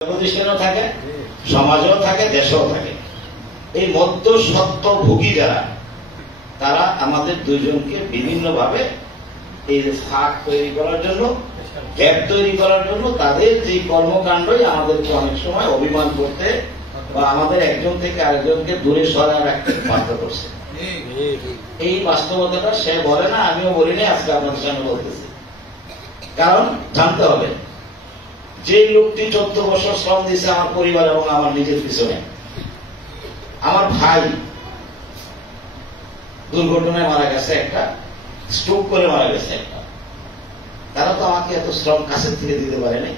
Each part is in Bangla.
প্রতিষ্ঠানও থাকে, সমাজও থাকে, দেশেও থাকে। এই মধ্য সত্য ভোগী যারা, তারা আমাদের দুইজনকে বিভিন্নভাবে এই ফাঁক তৈরি করার জন্য, গ্যাপ তৈরি করার জন্য তাদের যে কর্মকাণ্ডই আমাদেরকে অনেক সময় অভিমান করতে বা আমাদের একজন থেকে আরেকজনকে দূরে সরায় রাখতে বাধ্য করছে। এই বাস্তবতাটা সে বলে না, আমিও বলি না, আজকে আপনাদের সামনে বলতেছি। কারণ জানতে হবে, যে লোকটি 14 বছর শ্রম দিয়েছে আমার পরিবার এবং আমার নিজের পিছনে, আমার ভাই দুর্ঘটনায় মারা গেছে, একটা স্ট্রোক করে মারা গেছে একটা, তারা তো আমাকে এত শ্রম কাছের থেকে দিতে পারে নাই।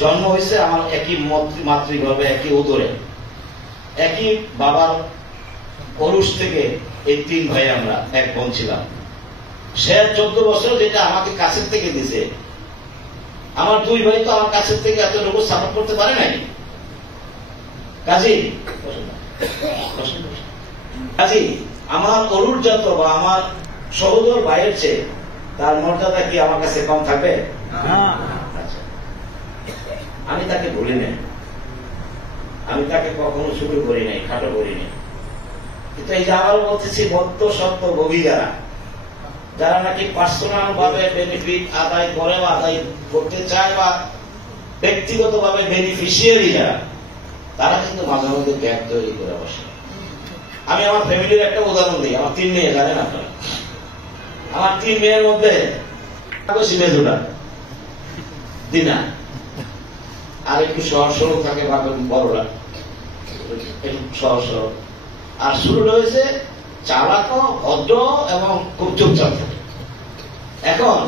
জন্ম হয়েছে আমার একই মাতৃগর্ভে, একই উদরে, একই বাবার পুরুষ থেকে এই 3 ভাই, আমরা এক বোন ছিলাম। সে 14 বছর যেটা আমাকে কাছের থেকে দিছে, আমার 2 ভাই তো আমার কাছের থেকে এতটুকু সাপোর্ট করতে পারে নাই। কাজী আমার অরুর যত বা আমার সহোদর ভাইয়ের চেয়ে তার মর্যাদা কি আমার কাছে কম থাকবে? আচ্ছা, আমি তাকে ভুলি নাই, আমি তাকে কখনো ছোট করি নাই, খাটো করি নাই। কিন্তু এই যে আবার বলতেছি, মধ্য সত্য ভোগী যারা, যারা নাকি পার্সোনাল ভাবে বেনিফিট আদায় করে বা আদায় করতে চায় বা ব্যক্তিগত ভাবে বেনিফিশিয়ারি যারা, তারা কিন্তু মাঝে মধ্যে গ্যাপ তৈরি করে বসে। আমি আমার ফ্যামিলির একটা উদাহরণ দিই। আমার 3 মেয়ে, জানেন আপনারা? আমার 3 মেয়ের মধ্যে মেজুটা দিনা আর একটু সহজ সরল থাকে, বড়রা একটু সহজ সরল, আর শুরুটা হয়েছে চালাক, ভদ্র এবং খুব চুপচাপ থাকে। এখন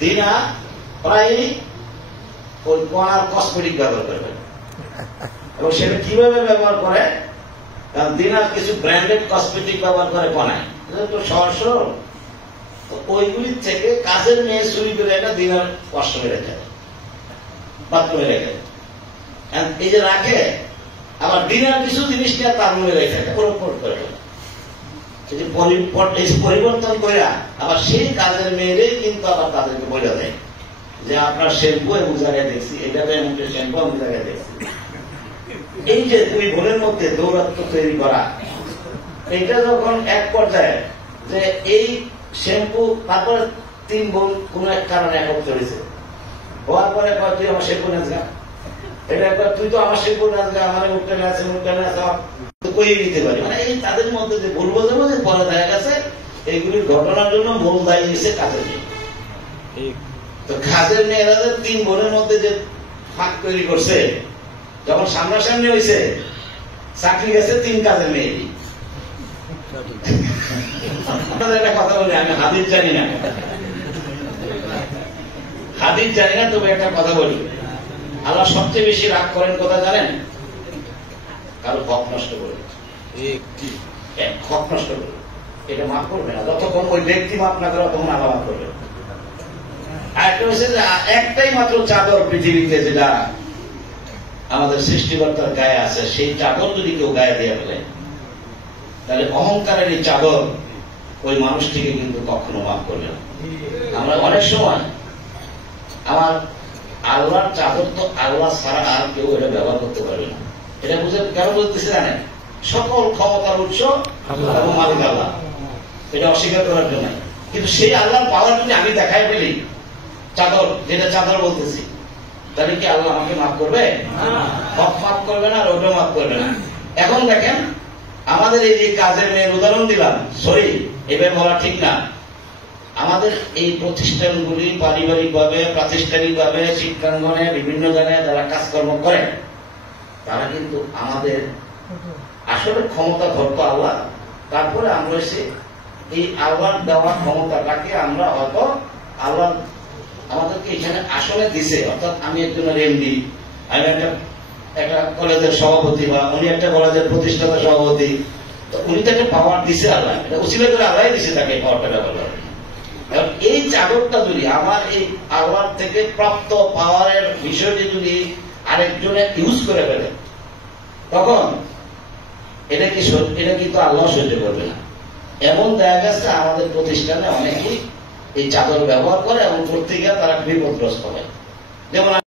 দিনা প্রায় ওই কোনার কসমেটিক ব্যবহার করবে, এবং সেটা কিভাবে ব্যবহার করে? কারণ দিনার কিছু ব্র্যান্ডেড কসমেটিক ব্যবহার করে কোনায়, তো সহজ সরল, ওইগুলির থেকে কাজের মেয়ে চুরি করে এটা দিনার ওয়াশরুমে রেখে, বাথরুমে রেখে, এই যে রাখে, আবার দিনার কিছু জিনিস নিয়ে তার রুমে রেখে পরিবর্তন করে আবার সেই কাজের মেয়েরে কিন্তু আবার তাদেরকে বোঝা দেয় যে আপনার শ্যাম্পু এমন জায়গায় দেখছি, এটা এমন শ্যাম্পু এমন জায়গায় দেখছি। এই যে 2 বোনের মধ্যে দৌরাত্ম তৈরি করা, এটা যখন এক পর্যায়ে যে এই শ্যাম্পু, তারপরে 3 বোন কোন এক কারণে একত্র হয়েছে, হওয়ার পরে তুই আমার শ্যাম্পু নেস গা, এটা একবার তুই তো আমার শ্যাম্পু নেস গা, আমার উঠে আছে কইয়ে দিতে পারি। মানে এই তাদের মধ্যে যে ভুল বোঝাবুঝি পরে দেখা গেছে, এইগুলির ঘটনার জন্য মূল দায়ী হয়েছে কাজের মেয়ে। তো কাজের মেয়েরা 3 বোনের মধ্যে যে ফাঁক তৈরি করছে, যখন সামনাসামনি হয়েছে, চাকরি গেছে 3 কাজের মেয়েরই। একটা কথা বলি, আমি হাদিস জানি না, তবে একটা কথা বলি, আল্লাহ সবচেয়ে বেশি রাগ করেন কথা জানেন? কারো হক নষ্ট করে, হক নষ্ট করে, এটা মাফ করবে না যতক্ষণ ওই ব্যক্তি মাফ না করে, তখন আল্লাহ মাফ করবে। আর একটা হচ্ছে যে একটাই মাত্র চাদর পৃথিবীতে যেটা আমাদের সৃষ্টিকর্তার গায়ে আছে, সেই চাদর যদি কেউ গায়ে দিয়ে ফেলে, তাহলে অহংকারের এই চাদর ওই মানুষটিকে কিন্তু কখনো মাফ করবে না। আমরা অনেক সময় আমার আল্লাহর চাদর তো আল্লাহ ছাড়া আর কেউ এটা ব্যবহার করতে পারবে না। এটা বুঝে কেন বলতেছে জানেন? সকল ক্ষমতার উৎস এবং মালিক আল্লাহ, এটা অস্বীকার করার জন্য। কিন্তু সেই আল্লাহর পাওয়ার যদি আমি দেখাই ফেলি, চাদর, যেটা চাদর বলতেছি, তাহলে কি আল্লাহ আমাকে মাফ করবে? হক মাফ করবে না, আর ওটাও মাফ করবে না। এখন দেখেন, আমাদের এই যে কাজের মেয়ের উদাহরণ দিলাম, সরি এভাবে বলা ঠিক না। আমাদের এই প্রতিষ্ঠানগুলি পারিবারিকভাবে, প্রাতিষ্ঠানিকভাবে, শিক্ষাঙ্গনে, বিভিন্ন জায়গায় যারা কাজকর্ম করেন, তারা কিন্তু আমাদের আসলে ক্ষমতা ধরতো আল্লাহ। তারপরে আমরা এসে এই আল্লাহর দেওয়া ক্ষমতাটাকে আমরা হয়তো আল্লাহ আমাদেরকে এখানে আসলে দিছে। অর্থাৎ আমি একজনের এমডি, আমি একটা কলেজের সভাপতি, বা উনি একটা কলেজের প্রতিষ্ঠাতা সভাপতি, তো উনি তো একটা পাওয়ার দিছে আল্লাহ, এটা উচিত করে আল্লাহ দিছে তাকে পাওয়ারটা ব্যবহার করার। এই চাদরটা যদি আমার এই আল্লাহ থেকে প্রাপ্ত পাওয়ারের বিষয়টি যদি আরেকজনে ইউজ করে ফেলে, তখন এটা কিন্তু আল্লাহ সহ্য করবে না। এমন দেখা গেছে আমাদের প্রতিষ্ঠানে অনেকেই এই চাদর ব্যবহার করে এবং করতে গিয়ে তারা বিপদগ্রস্ত হয়। যেমন